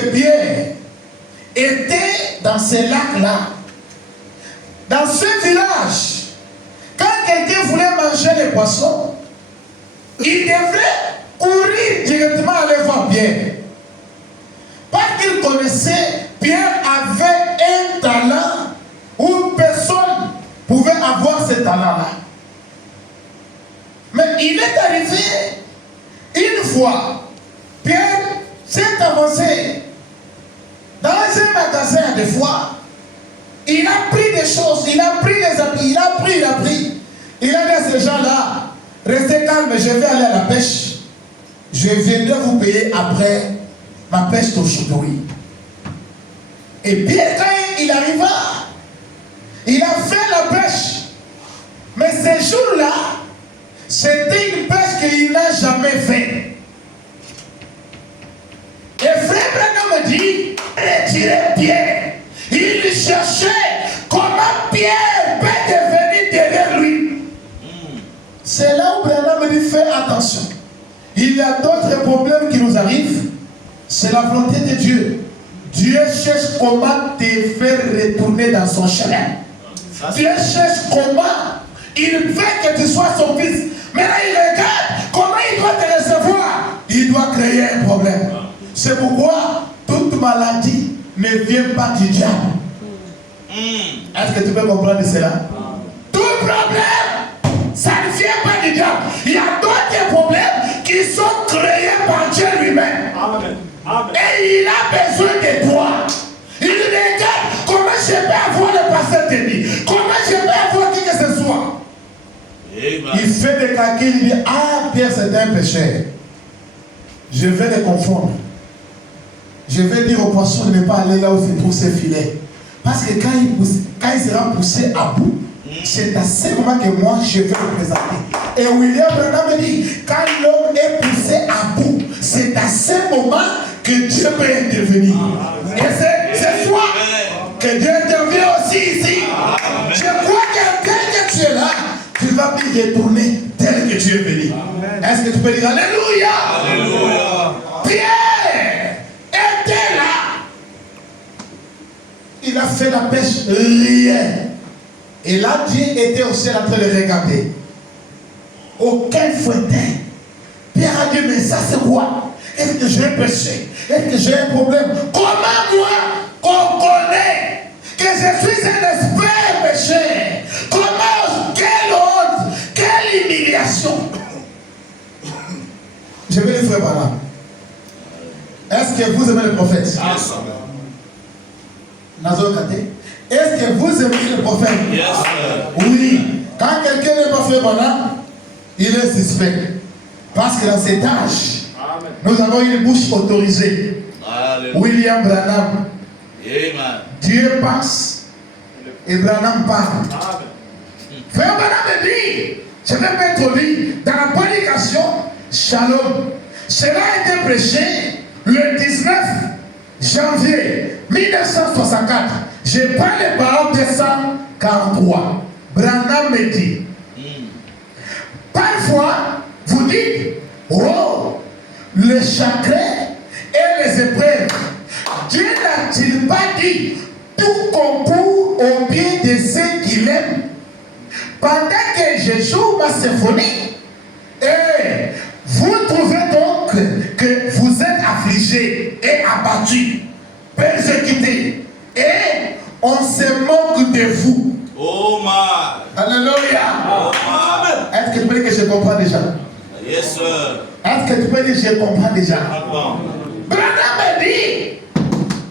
que Pierre était dans ces lacs-là, dans ce village, quand quelqu'un voulait manger les poissons, il devrait courir directement aller voir Pierre. Parce qu'il connaissait, Pierre avait un talent où personne pouvait avoir ce talent-là. Mais il est arrivé une fois, Pierre s'est avancé dans un magasin des fois. Il a pris des choses, il a pris des habits, il a pris. Il a dit à ces gens-là, restez calme, je vais aller à la pêche. Je viendrai vous payer après ma pêche d'aujourd'hui. Et Pierre, quand il arriva, il a fait la pêche. Mais ce jour-là, c'était une pêche qu'il n'a jamais faite. Et frère Branham me dit, retirer Pierre. Il cherchait comment Pierre peut devenir derrière lui. C'est là où Branham me dit, fais attention. Il y a d'autres problèmes qui nous arrivent. C'est la volonté de Dieu. Dieu cherche comment te faire retourner dans son chemin. Dieu cherche comment il veut que tu sois son fils. Mais là, il regarde comment il doit te recevoir. Il doit créer un problème. C'est pourquoi toute maladie ne vient pas du diable. Est-ce que tu peux comprendre cela? Tout problème, ça ne vient pas du diable. Il y a d'autres problèmes qui sont créés par Dieu lui-même. Et il a besoin de toi. Il regarde comment je peux avoir le pasteur Denis. Comment je peux avoir qui que ce soit. Il fait des calculs, il dit, ah Pierre c'est un pécheur. Je vais les confondre. Je vais dire au poisson de ne pas aller là où se trouvent ses filets. Parce que quand il sera poussé à bout, c'est à ce moment que moi je vais le présenter. Et William Branham me dit, quand l'homme est poussé à bout, c'est à ce moment que Dieu peut intervenir. Et c'est toi que Dieu intervient aussi ici. Je crois que dès que tu es là, tu vas bien retourner tel que tu es venu. Est-ce que tu peux dire Alléluia? Alléluia. Pierre était là. Il a fait la pêche, rien. Et là, Dieu était aussi en train de regarder. Aucun fouettin. Pierre a dit, mais ça c'est quoi? Est-ce que j'ai péché? Est-ce que j'ai un problème? Comment moi, qu'on connaît que je suis un esprit péché? Comment? Quelle honte? Quelle humiliation? Je vais les faire par là. Est-ce que vous aimez le prophète? Est-ce que vous aimez le prophète? Yes, oui. Quand quelqu'un n'est pas fait par là, il est suspect. Parce que dans cet âge, nous avons une bouche autorisée. Alléluia. William Branham. Amen. Dieu passe et Branham parle. Frère Branham me dit, je vais mettre lui dans la prédication Shalom. Cela a été prêché le 19 janvier 1964. Je prends les paroles 243. Branham me dit, parfois vous dites, oh, le chagrin et les épreuves, Dieu n'a-t-il pas dit tout concourt au bien de ceux qui l'aiment? Pendant que je joue ma symphonie, et vous trouvez donc que vous êtes affligés et abattus, persécutés, et on se moque de vous. Oh my. Alléluia. Oh my. Est-ce que tu peux dire que je comprends déjà? Yes sir. Est-ce que tu peux dire que je comprends déjà? Branham me dit,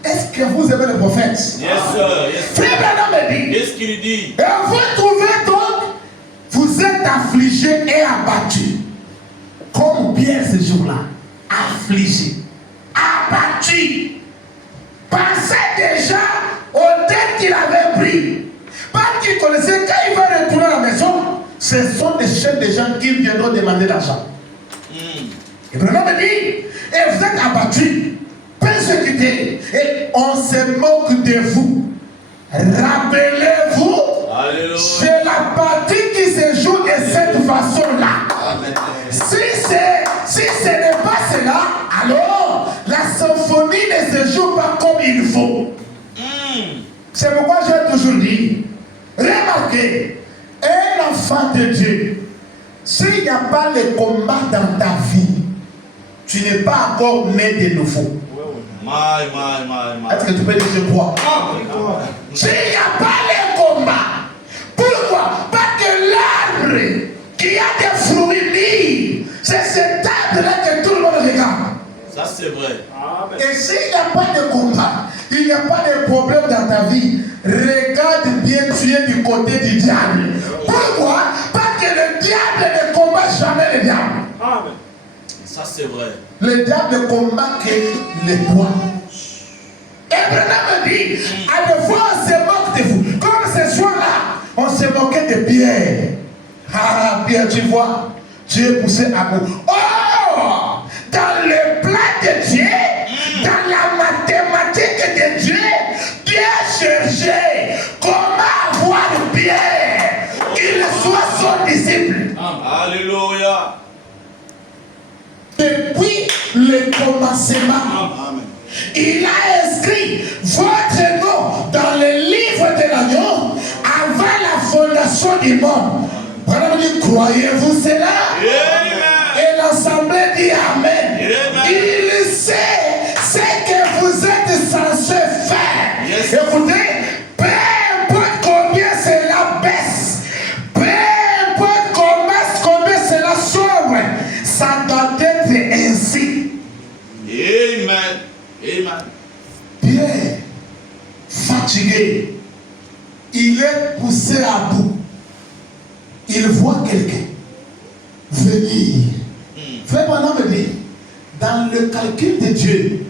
est-ce que vous aimez le prophète? Yes sir. Yes, frère Branham me dit, qu'est-ce qu'il dit? Et vous trouvez donc, vous êtes affligés et abattus. Comme Pierre ce jour-là, affligé, abattu. Pensez déjà au tête qu'il avait pris. Parce qu'il connaissait quand il va retourner à la maison, ce sont des chefs de gens qui viendront demander l'argent. Et Branham me dit, et vous êtes abattus, persécutés, et on se moque de vous. Rappelez-vous, c'est la partie qui se joue de cette façon-là. Si ce n'est pas cela, alors la symphonie ne se joue pas comme il faut. C'est pourquoi j'ai toujours dit, remarquez, un enfant de Dieu, s'il n'y a pas le combat dans ta vie, tu n'es pas encore né de nouveau. Est-ce que tu peux dire je crois? S'il n'y a pas le combat, pourquoi? Parce que l'arbre qui a des fruits, c'est cet arbre-là que tout le monde regarde. Ça c'est vrai. Et s'il n'y a pas de combat, il n'y a pas de problème dans ta vie, regarde bien, tu es du côté du diable. Pourquoi? Parce que le diable ne combat jamais le diable. Amen. Ça c'est vrai. Le diable ne combat que les bois. Et Branham me dit, à des fois on se moque de vous. Comme ce soir-là, on se moquait de Pierre. Ah, Pierre, tu vois, tu es poussé à bout. Oh! Dans le plan de Dieu, dans la mathématique de Dieu, Dieu cherchait comment avoir Pierre, qu'il soit son disciple. Alléluia. Depuis le commencement, il a inscrit votre nom dans le livre de l'agneau avant la fondation du monde. Croyez-vous cela? Et l'assemblée dit Amen. Il sait ce que vous êtes censé faire. Écoutez, peu importe combien cela baisse, peu importe combien cela sombre, ça doit être ainsi. Amen. Amen. Pierre, fatigué, il est poussé à bout. Il voit quelqu'un venir. Frère Branham me dit, dans le calcul de Dieu,